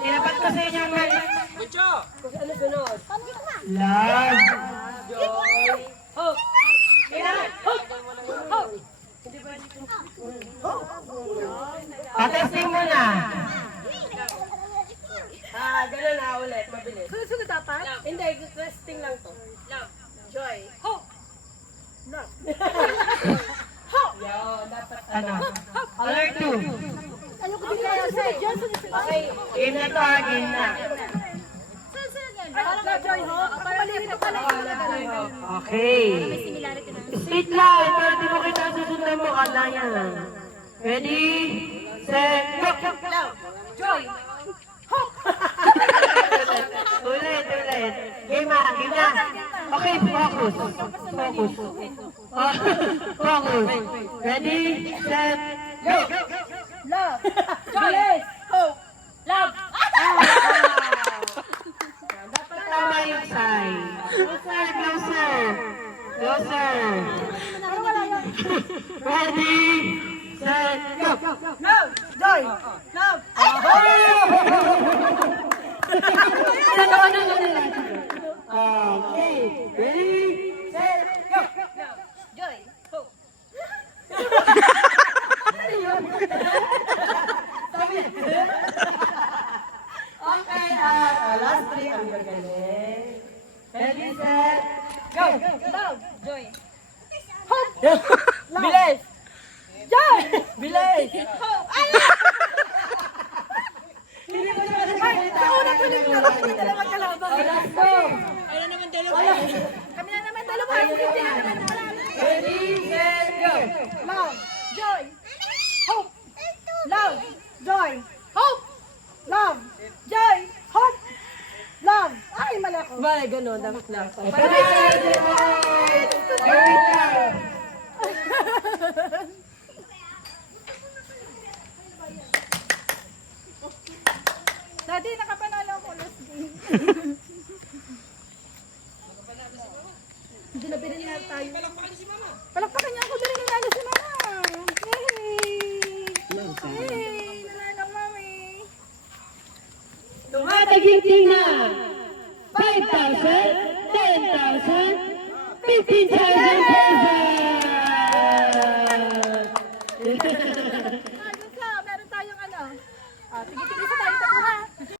Tinapat ko sa inyo ang mali. Buncho! Ano sunod? Love. Joy. Hope. Kailangan. Hope. Patesting mo na. Ganun na ulit. Mabilis. Sunod dapat? Hindi, testing lang to. Love. Joy. Hope. Love. Yo, dapat Ano? Alert 2. Ayoko din na sunod yan. Okay. Game na to ha, game na. Sunod yan. Parang Joy Hope. Palilito pala yung Okay. similarity na. Speed lang. Pero di mo kita susundan mo. Kala yan. Ready? Set, go! Joy. Ulit. Game na. Okay, focus. Focus. Ready? Set, go! Love. Joy. Hope. Love. Dapat tama yung sign. Closer. Ready? Set, go! Love. Joy. Love. Okay. Ready? Set, go! Joy. Hope. Okay, last three. Ang gagaling. Ready, set, go! Love. Joy. Bilis. Joy. Bilis. Let's go. Kami na naman dalawa. Hindi na naman dalawa. Ready, set, go! Love. Joy. Hope. Love. Joy. Hope. Love. Joy. Hope. Love. Ay, mali ako. Bale, ganun. Dapat lang. Dati nakapanalo ako last game. Hindi na binigyan tayo. Palakpakan niya ako dali nanalo si Mama. Yay! Nanalo Mami. Tumataging na 5,000, 10,000, 15,000,